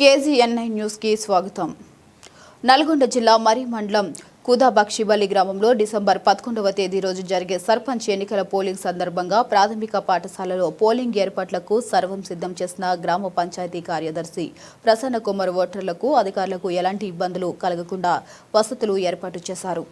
KGN9 news కి స్వాగతం. నల్గొండ జిల్లా మరి మండలం కుదాబక్షిబలి గ్రామంలో డిసెంబర్ 11వ తేదీ రోజు జరిగే సర్పంచ్ ఎన్నికల పోలింగ్ సందర్భంగా ప్రాథమిక పాఠశాలలో పోలింగ్ ఏర్పాట్లకు సర్వం సిద్ధం చేసిన గ్రామ పంచాయతీ కార్యదర్శి ప్రసన్న కుమార్ ఓటర్లకు అధికారులకు ఎలాంటి ఇబ్బందులు కలగకుండా వసతులు ఏర్పాటు చేశారు.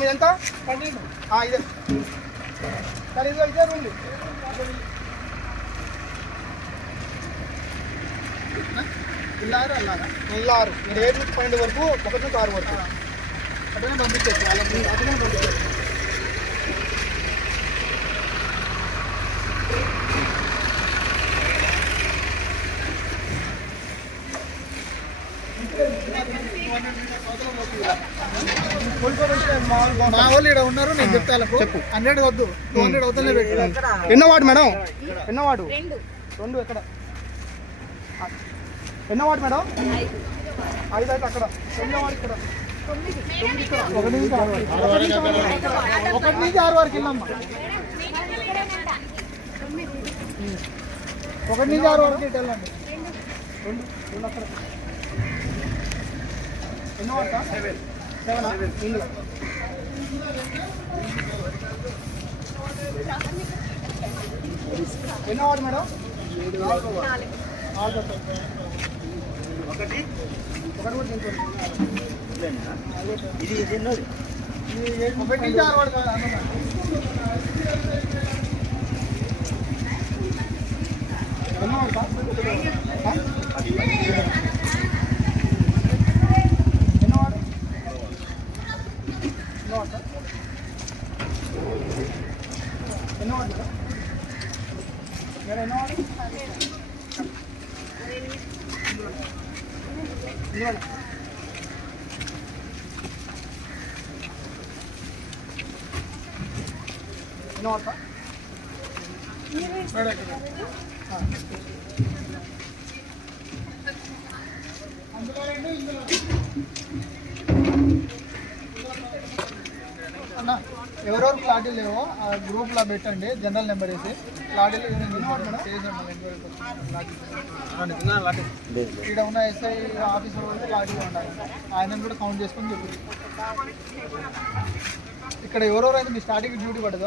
మీదంతా ఇదే కానీ ఇదే రూమ్ ఇల్లారు అల్లారా ఇల్లారు మీరు 7 నుంచి 12 వరకు 1 నుంచి 6 వరకు అట్లనే పంపించచ్చు వాళ్ళకి అట్లనే పంపించచ్చు. మా వాళ్ళు ఇక్కడ ఉన్నారు, నేను చెప్తాను 100 వద్దు 200 అవుతానే పెట్టు. ఎన్నో వాడు మేడం? ఎన్నో వాడు? 2 ఎక్కడ? ఎన్నో వాడు మేడం? 5 అయితే అక్కడ. ఎన్నో వాడు ఇక్కడ? 1 నుంచి 6 వరకు వెళ్ళమ్మా. 1 నుంచి 6 వరకు ఇటు వెళ్ళండి. 2 అక్కడ. ఎన్నో వాడతా? 7 ఎన్నో వాడు మేడం? 4 ఒకటి కూడా ఇది ఎన్నోది? 1 నుంచి 6 వాడు కాదు. ఎన్నో వాడతా? ఎన్నో వాడు ఎన్నో వాడు? అన్న ఎవరెవరు క్లాడీలు లేవో ఆ గ్రూప్లో పెట్టండి, జనరల్ నెంబర్ వేసి క్లాడీలు ఇక్కడ ఉన్న ఎస్ఐ ఆఫీసర్ వరకు క్లాడీలో ఉండాలి. ఆయనను కూడా కౌంట్ చేసుకొని చెప్పి ఇక్కడ ఎవరెవరైతే మీ స్టార్టింగ్ డ్యూటీ పడదు